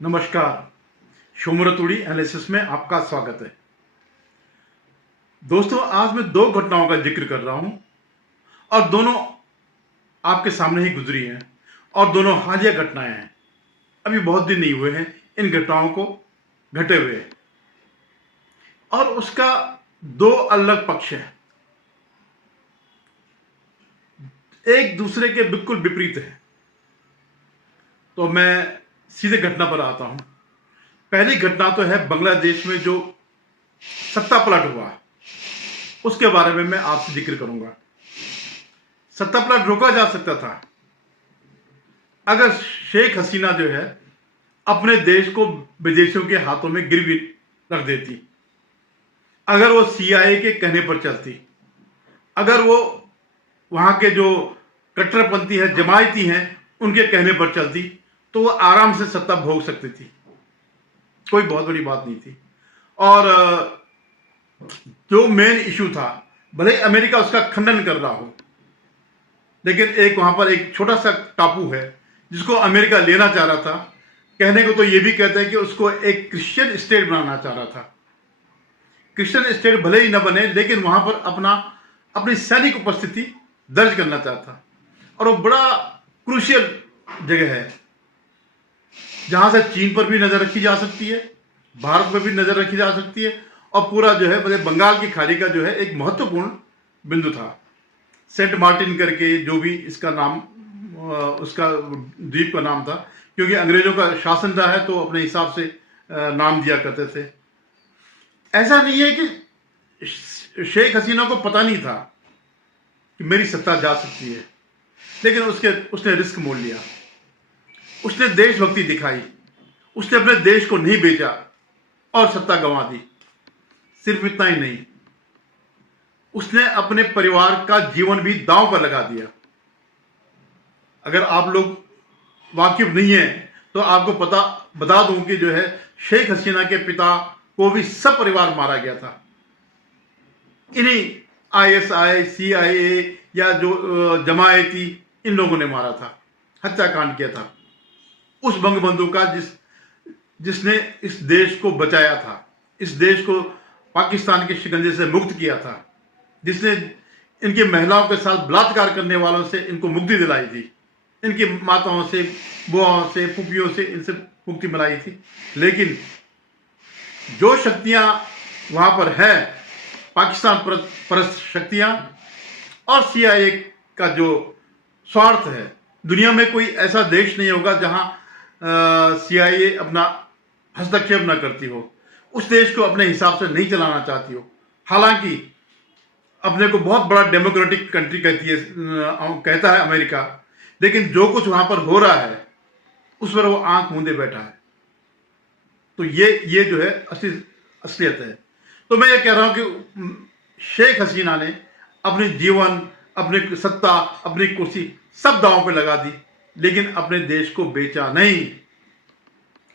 नमस्कार। शोमरतुड़ी एनालिसिस में आपका स्वागत है। दोस्तों, आज मैं दो घटनाओं का जिक्र कर रहा हूं और दोनों आपके सामने ही गुजरी हैं और दोनों हालिया घटनाएं हैं। अभी बहुत दिन नहीं हुए हैं इन घटनाओं को घटे हुए और उसका दो अलग पक्ष है, एक दूसरे के बिल्कुल विपरीत है। तो मैं सीधे घटना पर आता हूं। पहली घटना तो है बांग्लादेश में जो सत्ता पलट हुआ, उसके बारे में मैं आपसे जिक्र करूंगा। सत्ता पलट रोका जा सकता था अगर शेख हसीना जो है अपने देश को विदेशियों के हाथों में गिरवी रख देती, अगर वो सीआईए के कहने पर चलती, अगर वो वहां के जो कट्टरपंथी है, जमायती हैं, उनके कहने पर चलती, तो वो आराम से सत्ता भोग सकती थी। कोई बहुत बड़ी बात नहीं थी। और जो मेन इशू था, भले ही अमेरिका उसका खंडन कर रहा हो, लेकिन एक वहां पर एक छोटा सा टापू है जिसको अमेरिका लेना चाह रहा था। कहने को तो ये भी कहते हैं कि उसको एक क्रिश्चियन स्टेट बनाना चाह रहा था। क्रिश्चियन स्टेट भले ही न बने, लेकिन वहां पर अपनी सैनिक उपस्थिति दर्ज करना चाहता। और वो बड़ा क्रूशियल जगह है जहां से चीन पर भी नजर रखी जा सकती है, भारत पर भी नजर रखी जा सकती है, और पूरा जो है मतलब बंगाल की खाड़ी का जो है एक महत्वपूर्ण बिंदु था। सेंट मार्टिन करके जो भी इसका नाम, उसका द्वीप का नाम था, क्योंकि अंग्रेजों का शासन रहा है तो अपने हिसाब से नाम दिया करते थे। ऐसा नहीं है कि शेख हसीना को पता नहीं था कि मेरी सत्ता जा सकती है, लेकिन उसने रिस्क मोल लिया, उसने देशभक्ति दिखाई, उसने अपने देश को नहीं बेचा और सत्ता गंवा दी। सिर्फ इतना ही नहीं, उसने अपने परिवार का जीवन भी दांव पर लगा दिया। अगर आप लोग वाकिफ नहीं हैं तो आपको बता दूं कि जो है शेख हसीना के पिता को भी सब परिवार मारा गया था। इन्हीं आईएसआई, सीआईए या जो जमायती, इन लोगों ने मारा था, हत्याकांड किया था। उस बंगबंधु का जिसने इस देश को बचाया था, इस देश को पाकिस्तान के शिकंजे से मुक्त किया था, जिसने इनकी महिलाओं के साथ बलात्कार करने वालों से इनको मुक्ति दिलाई थी, इनकी माताओं से, बुआओं से, फूफियों से इनसे मुक्ति मिलाई थी। लेकिन जो शक्तियां वहां पर है, पाकिस्तान परस्त शक्तियां और सीआईए का जो स्वार्थ है, दुनिया में कोई ऐसा देश नहीं होगा जहां सीआईए अपना हस्तक्षेप न करती हो, उस देश को अपने हिसाब से नहीं चलाना चाहती हो। हालांकि अपने को बहुत बड़ा डेमोक्रेटिक कंट्री कहता है अमेरिका, लेकिन जो कुछ वहां पर हो रहा है उस पर वो आंख मूंदे बैठा है। तो ये जो है असलियत है। तो मैं ये कह रहा हूं कि शेख हसीना ने अपनी जीवन, अपनी सत्ता, अपनी कुर्सी सब दांव पे लगा दी, लेकिन अपने देश को बेचा नहीं।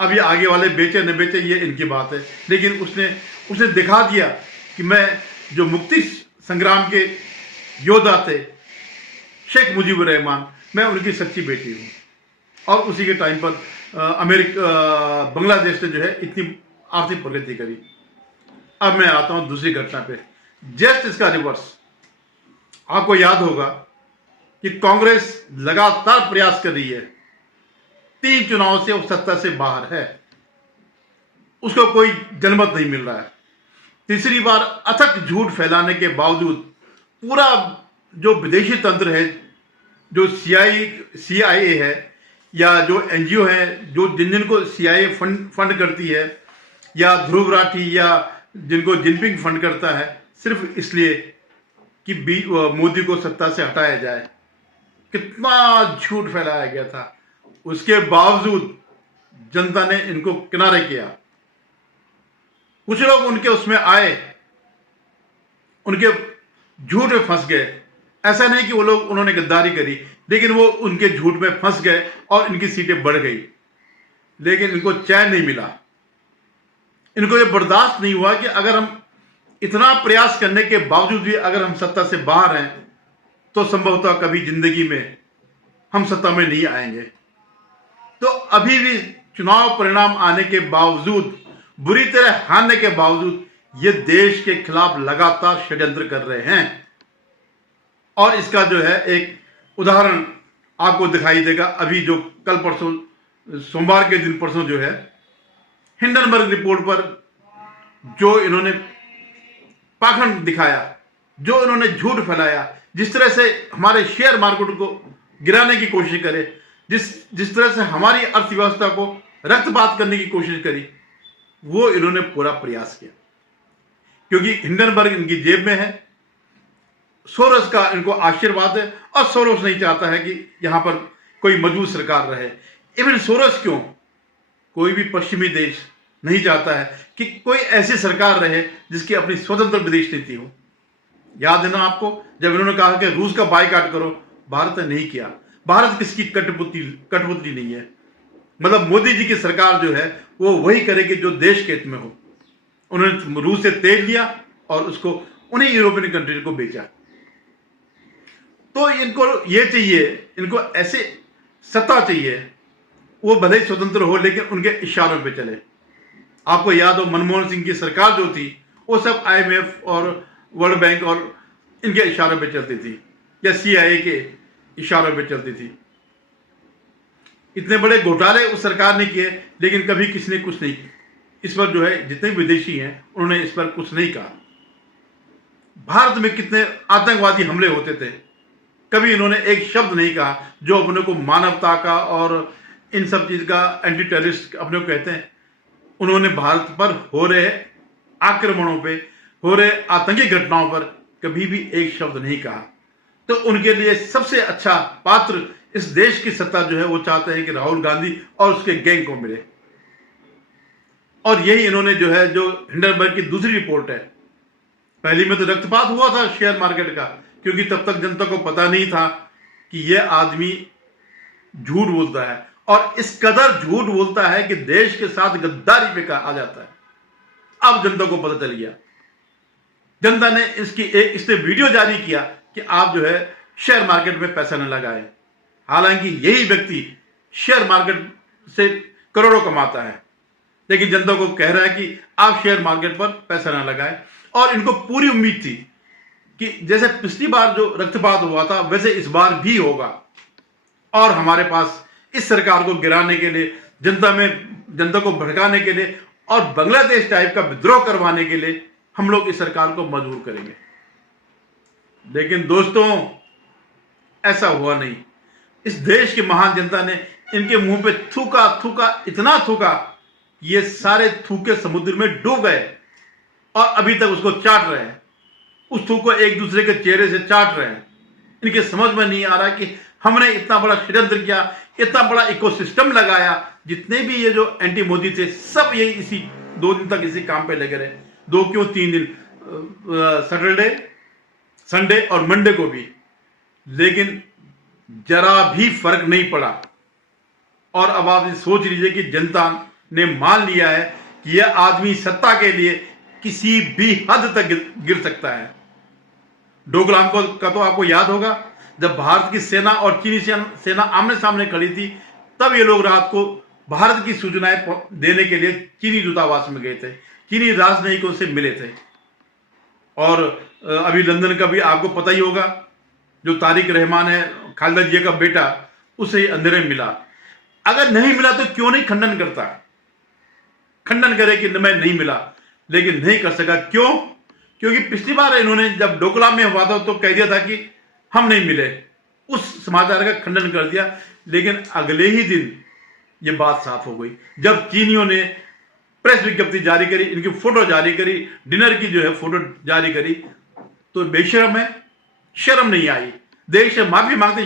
अब ये आगे वाले बेचे न बेचे ये इनकी बात है, लेकिन उसने दिखा दिया कि मैं जो मुक्ति संग्राम के योद्धा थे, शेख मुजीबुर रहमान, मैं उनकी सच्ची बेटी हूं। और उसी के टाइम पर बांग्लादेश ने जो है इतनी आर्थिक प्रगति करी। अब मैं आता हूं दूसरी घटना पे, जस्ट इसका रिवर्स। आपको याद होगा कि कांग्रेस लगातार प्रयास कर रही है, 3 चुनाव से वो सत्ता से बाहर है, उसको कोई जनमत नहीं मिल रहा है। तीसरी बार अथक झूठ फैलाने के बावजूद पूरा जो विदेशी तंत्र है, जो सीआईए है या जो एनजीओ है, जो जिन को सीआईए फंड करती है, या ध्रुव राठी या जिनको जिनपिंग फंड करता है, सिर्फ इसलिए कि मोदी को सत्ता से हटाया जाए। कितना झूठ फैलाया गया था, उसके बावजूद जनता ने इनको किनारे किया। कुछ लोग उनके उसमें आए, उनके झूठ में फंस गए। ऐसा नहीं कि उन्होंने गद्दारी करी, लेकिन वो उनके झूठ में फंस गए और इनकी सीटें बढ़ गई, लेकिन इनको चैन नहीं मिला। इनको ये बर्दाश्त नहीं हुआ कि अगर हम इतना प्रयास करने के बावजूद भी अगर हम सत्ता से बाहर हैं तो संभवतः कभी जिंदगी में हम सत्ता में नहीं आएंगे। तो अभी भी चुनाव परिणाम आने के बावजूद, बुरी तरह हारने के बावजूद ये देश के खिलाफ लगातार षड्यंत्र कर रहे हैं। और इसका जो है एक उदाहरण आपको दिखाई देगा। अभी जो कल परसों सोमवार के दिन परसों जो है हिंडनबर्ग रिपोर्ट पर जो इन्होंने पाखंड दिखाया, जो इन्होंने झूठ फैलाया, जिस तरह से हमारे शेयर मार्केट को गिराने की कोशिश करे, जिस तरह से हमारी अर्थव्यवस्था को रक्तपात करने की कोशिश करी, वो इन्होंने पूरा प्रयास किया। क्योंकि हिंडनबर्ग इनकी जेब में है, सोरोस का इनको आशीर्वाद है, और सोरोस नहीं चाहता है कि यहां पर कोई मजबूत सरकार रहे। इवन सोरोस क्यों, कोई भी पश्चिमी देश नहीं चाहता है कि कोई ऐसी सरकार रहे जिसकी अपनी स्वतंत्र विदेश नीति हो। याद है ना आपको, जब इन्होंने कहा कि रूस का बायकॉट करो, भारत ने नहीं किया। भारत किसकी कठपुतली नहीं है। मतलब मोदी जी की सरकार जो है वो वही करेगी जो देश के हित में हो। उन्होंने रूस से तेल लिया और उसको उन्हीं यूरोपियन कंट्री को बेचा। तो इनको ये चाहिए, इनको ऐसे सत्ता चाहिए, वो भले ही स्वतंत्र हो लेकिन उनके इशारों पे चले। आपको याद हो मनमोहन सिंह की सरकार जो थी वो सब IMF और वर्ल्ड बैंक और इनके इशारों पे चलती थी, या CIA के इशारों पे चलती थी। इतने बड़े घोटाले उस सरकार ने किए लेकिन कभी किसी ने कुछ नहीं किया। इस पर जो है जितने विदेशी हैं उन्होंने इस पर कुछ नहीं कहा। भारत में कितने आतंकवादी हमले होते थे, कभी इन्होंने एक शब्द नहीं कहा जो अपने को मानवता का और इन सब चीज का एंटी टेररिस्ट अपने को कहते हैं। उन्होंने भारत पर हो रहे आक्रमणों पे, हो रहे आतंकी घटनाओं पर कभी भी एक शब्द नहीं कहा। तो उनके लिए सबसे अच्छा पात्र इस देश की सत्ता जो है वो चाहते हैं कि राहुल गांधी और उसके गैंग को मिले। और यही इन्होंने जो है, जो हिंडनबर्ग की दूसरी रिपोर्ट है, पहली में तो रक्तपात हुआ था शेयर मार्केट का, क्योंकि तब तक जनता को पता नहीं था कि यह आदमी झूठ बोलता है, और इस कदर झूठ बोलता है कि देश के साथ गद्दारी पे आ जाता है। अब जनता को पता चल गया। जनता ने इसने वीडियो जारी किया कि आप जो है शेयर मार्केट में पैसा न लगाएं। हालांकि यही व्यक्ति शेयर मार्केट से करोड़ों कमाता है, लेकिन जनता को कह रहा है कि आप शेयर मार्केट पर पैसा न लगाएं। और इनको पूरी उम्मीद थी कि जैसे पिछली बार जो रक्तपात हुआ था वैसे इस बार भी होगा, और हमारे पास इस सरकार को गिराने के लिए, जनता को भड़काने के लिए और बांग्लादेश टाइप का विद्रोह करवाने के लिए हम लोग इस सरकार को मजबूर करेंगे। लेकिन दोस्तों ऐसा हुआ नहीं। इस देश की महान जनता ने इनके मुंह पे थूका, इतना थूका, ये सारे थूके समुद्र में डूब गए और अभी तक उसको चाट रहे हैं। उस थूक को एक दूसरे के चेहरे से चाट रहे हैं। इनके समझ में नहीं आ रहा कि हमने इतना बड़ा षड्यंत्र किया, इतना बड़ा इकोसिस्टम लगाया। जितने भी ये जो एंटी मोदी थे सब यही इसी 2 दिन तक इसी काम पे लगे रहे। 2 क्यों 3 दिन, सैटरडे, संडे और मंडे को भी। लेकिन जरा भी फर्क नहीं पड़ा। और अब आप सोच लीजिए कि जनता ने मान लिया है कि यह आदमी सत्ता के लिए किसी भी हद तक गिर सकता है। डोकलाम का तो आपको याद होगा, जब भारत की सेना और चीनी सेना आमने सामने खड़ी थी, तब ये लोग रात को भारत की सूचनाएं देने के लिए चीनी दूतावास में गए थे, चीनी राजनयिकों से मिले थे। और अभी लंदन का भी आपको पता ही होगा, जो तारिक रहमान है, खालिदा जिया का बेटा, उसे अंधेरे में मिला। अगर नहीं मिला तो क्यों नहीं खंडन करता, खंडन करे कि मैं नहीं मिला, लेकिन नहीं कर सका। क्यों? क्योंकि पिछली बार इन्होंने जब डोकलाम में हुआ था तो कह दिया था कि हम नहीं मिले, उस समाचार का खंडन कर दिया। लेकिन अगले ही दिन ये बात साफ हो गई, जब चीनियों ने प्रेस विज्ञप्ति जारी करी, इनकी फोटो जारी करी, डिनर की जो है फोटो जारी करी, तो बेशरम है, शर्म नहीं आई, देश से माफी मांगते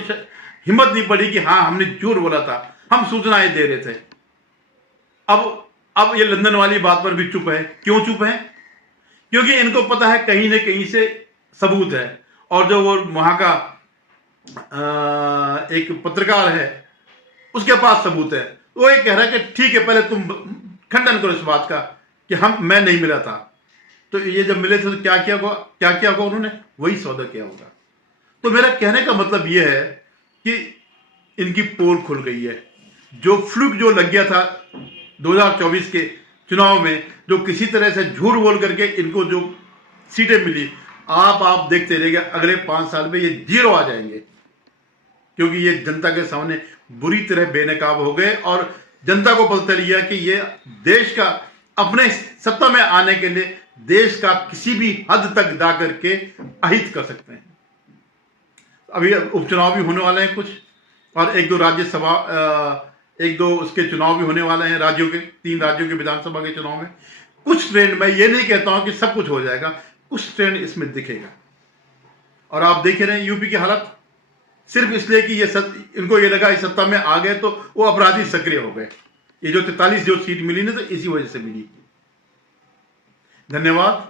हिम्मत नहीं पड़ी कि हाँ हमने झूठ बोला था, हम सूचनाएं दे रहे थे। अब ये लंदन वाली बात पर भी चुप है। क्यों चुप है? क्योंकि इनको पता है कहीं ना कहीं से सबूत है। और जो वो वहां का एक पत्रकार है उसके पास सबूत है। वो ये कह रहा है कि ठीक है, पहले तुम खंडन करो इस बात का कि मैं नहीं मिला था। तो ये जब मिले थे तो क्या किया होगा उन्होंने? वही सौदा किया होगा। तो मेरा कहने का मतलब यह है कि इनकी पोल खुल गई है। जो फ्लूक जो लग गया था 2024 के चुनाव में, जो किसी तरह से झूठ बोल करके इनको जो सीटें मिली, आप देखते रहिएगा अगले 5 साल में ये जीरो आ जाएंगे, क्योंकि ये जनता के सामने बुरी तरह बेनकाब हो गए और जनता को पता चल गया कि ये देश का अपने सत्ता में आने के लिए देश का किसी भी हद तक जा करके अहित कर सकते हैं। अभी उपचुनाव भी होने वाले हैं कुछ, और एक दो उसके चुनाव भी होने वाले हैं राज्यों के, 3 राज्यों के विधानसभा के चुनाव में। कुछ ट्रेंड, मैं ये नहीं कहता हूं कि सब कुछ हो जाएगा, कुछ ट्रेंड इसमें दिखेगा। और आप देख रहे हैं यूपी की हालत, सिर्फ इसलिए कि इनको ये लगा इस सत्ता में आ गए तो वो अपराधी सक्रिय हो गए। ये जो 43 जो सीट मिली ना, तो इसी वजह से मिली। धन्यवाद।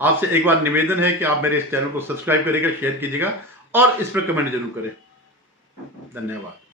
आपसे एक बार निवेदन है कि आप मेरे इस चैनल को सब्सक्राइब करिएगा, शेयर कीजिएगा और इस पर कमेंट जरूर करें। धन्यवाद।